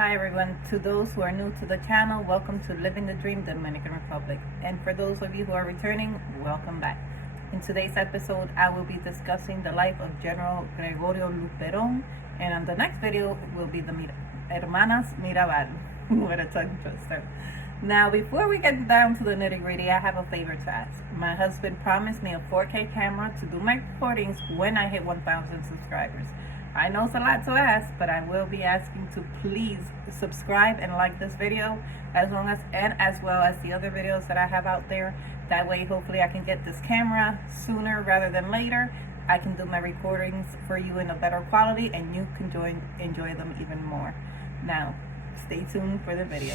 Hi everyone, to those who are new to the channel, welcome to Living the Dream Dominican Republic. And for those of you who are returning, welcome back. In today's episode, I will be discussing the life of General Gregorio Luperon, and on the next video will be the Hermanas Mirabal. What a tongue twister. Now, before we get down to the nitty-gritty, I have a favor to ask. My husband promised me a 4K camera to do my recordings when I hit 1,000 subscribers. I know it's a lot to ask, but I will be asking to please subscribe and like this video as well as the other videos that I have out there. That way, hopefully I can get this camera sooner rather than later. I can do my recordings for you in a better quality and you can enjoy them even more. Now, stay tuned for the video.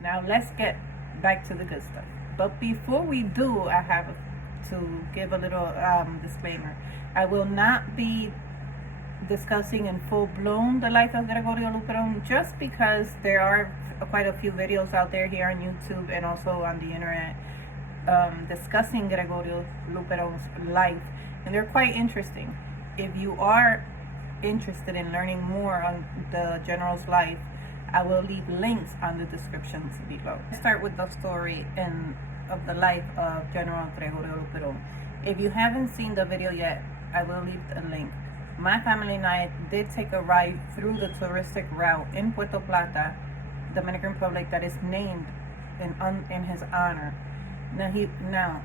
Now let's get back to the good stuff. But before we do, I have to give a little disclaimer. I will not be discussing in full-blown the life of Gregorio Luperon, just because there are quite a few videos out there here on YouTube and also on the internet discussing Gregorio Luperon's life, and they're quite interesting. If you are interested in learning more on the general's life, I will leave links on the descriptions below. Let's start with the story of the life of General Gregorio Luperon. If you haven't seen the video yet, I will leave a link. My family and I did take a ride through the touristic route in Puerto Plata, Dominican Republic, that is named in his honor. Now,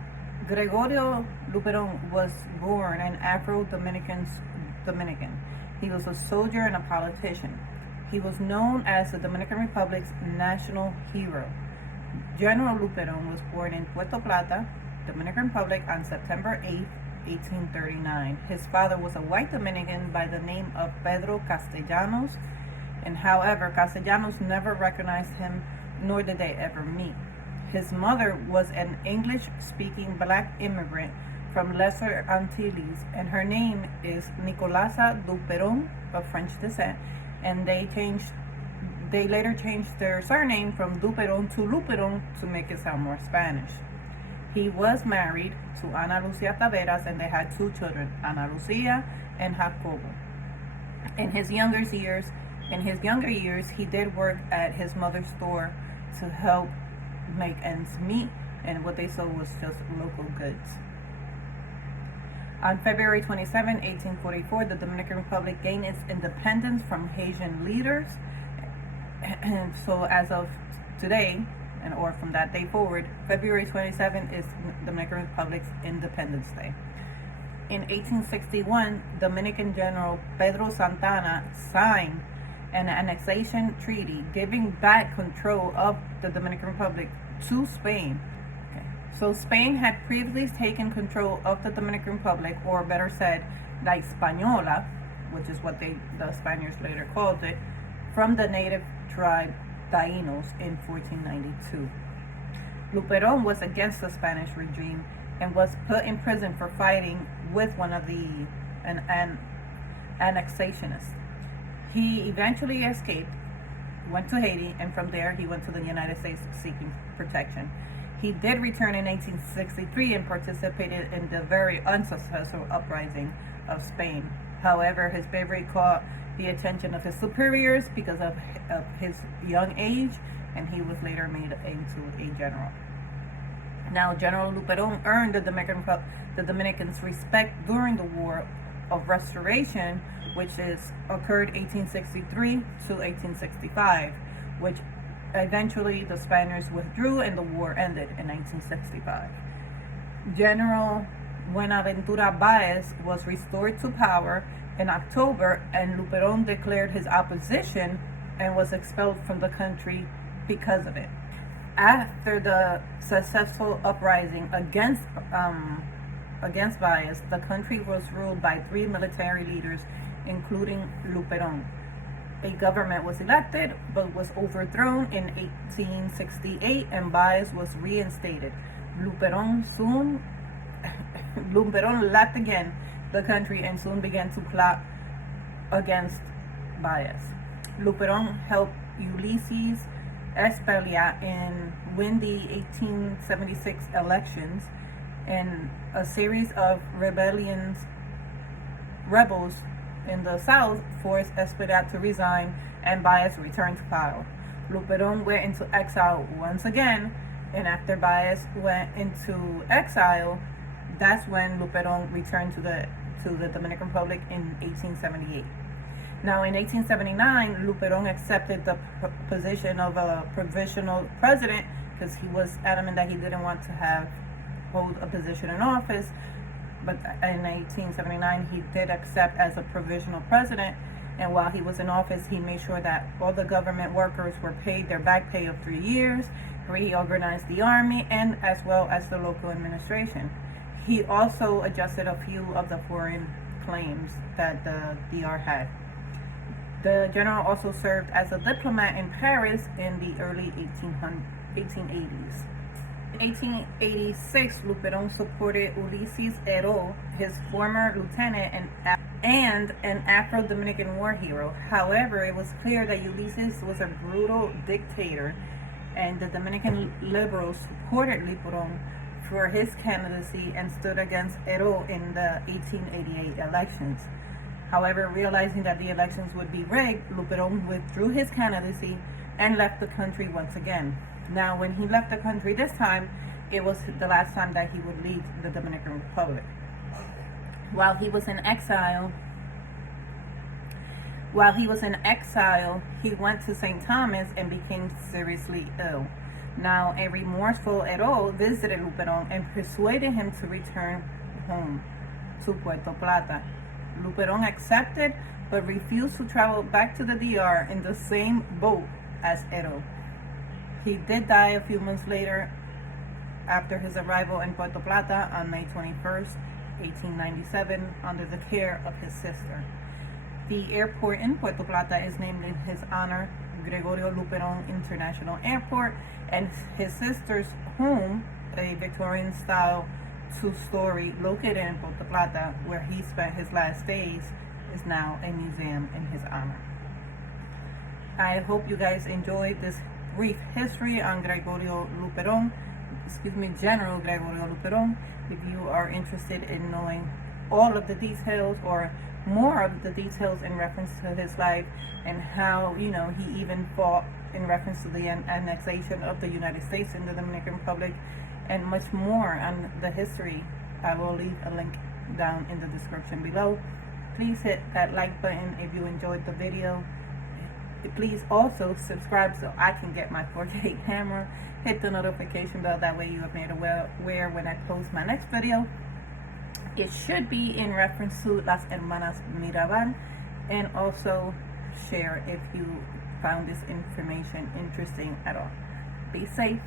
Gregorio Luperon was born an Afro-Dominican. He was a soldier and a politician. He was known as the Dominican Republic's national hero. General Luperon was born in Puerto Plata, Dominican Republic on September 8, 1839. His father was a white Dominican by the name of Pedro Castellanos, and however, Castellanos never recognized him, nor did they ever meet. His mother was an English-speaking black immigrant from Lesser Antilles, and her name is Nicolasa Luperon, of French descent, and they later changed their surname from Luperon to Luperon to make it sound more Spanish. He was married to Ana Lucia Taveras, and they had two children, Ana Lucia and Jacobo. In his younger years, he did work at his mother's store to help make ends meet, and what they sold was just local goods. On February 27, 1844, the Dominican Republic gained its independence from Haitian leaders. And so as of today, or from that day forward, February 27 is Dominican Republic's Independence Day. In 1861, Dominican General Pedro Santana signed an annexation treaty giving back control of the Dominican Republic to Spain. So Spain had previously taken control of the Dominican Republic, or better said, La Española, which is what the Spaniards later called it, from the native tribe Taínos in 1492. Luperon was against the Spanish regime and was put in prison for fighting with one of an annexationists. He eventually escaped, went to Haiti, and from there he went to the United States seeking protection. He did return in 1863 and participated in the very unsuccessful uprising of Spain. However, his bravery caught the attention of his superiors because of his young age, and he was later made into a general. Now, General Luperon earned the Dominicans' respect during the War of Restoration, which occurred 1863 to 1865, which eventually the Spaniards withdrew and the war ended in 1965. General Buenaventura Baez was restored to power in October, and Luperon declared his opposition and was expelled from the country because of it. After the successful uprising against Baez, the country was ruled by three military leaders, including Luperon. A government was elected, but was overthrown in 1868, and Baez was reinstated. Luperon left again the country and soon began to plot against Baez. Luperon helped Ulysses Espelia and win the 1876 elections, and a series of rebels in the south forced Espelia to resign and Baez returned to power. Luperon went into exile once again, and after Baez went into exile, that's when Luperon returned to the Dominican Republic in 1878. Now, in 1879, Luperon accepted the position of a provisional president because he was adamant that he didn't want to hold a position in office. But in 1879, he did accept as a provisional president. And while he was in office, he made sure that all the government workers were paid their back pay of 3 years, reorganized the army, and as well as the local administration. He also adjusted a few of the foreign claims that the DR had. The general also served as a diplomat in Paris in the early 1880s. In 1886, Luperon supported Ulysses Heró, his former lieutenant and an Afro-Dominican war hero. However, it was clear that Ulysses was a brutal dictator, and the Dominican liberals supported Luperon for his candidacy and stood against Heró in the 1888 elections. However, realizing that the elections would be rigged, Luperon withdrew his candidacy and left the country once again. Now, when he left the country this time, it was the last time that he would leave the Dominican Republic. While he was in exile, he went to St. Thomas and became seriously ill. Now, a remorseful Heró visited Luperon and persuaded him to return home to Puerto Plata. Luperon accepted, but refused to travel back to the DR in the same boat as Heró. He did die a few months later after his arrival in Puerto Plata on May 21st, 1897, under the care of his sister. The airport in Puerto Plata is named in his honor, Gregorio Luperon International Airport, and his sister's home, a Victorian-style two-story located in Puerto Plata, where he spent his last days, is now a museum in his honor. I hope you guys enjoyed this brief history on General Gregorio Luperon. If you are interested in knowing all of the details or more of the details in reference to his life and how, he even fought in reference to the annexation of the United States in the Dominican Republic, and much more on the history, I will leave a link down in the description below. Please hit that like button if you enjoyed the video. Please also subscribe so I can get my 4K camera. Hit the notification bell, that way you are made aware when I post my next video. It should be in reference to Las Hermanas Mirabal, and also share if you found this information interesting at all. Be safe.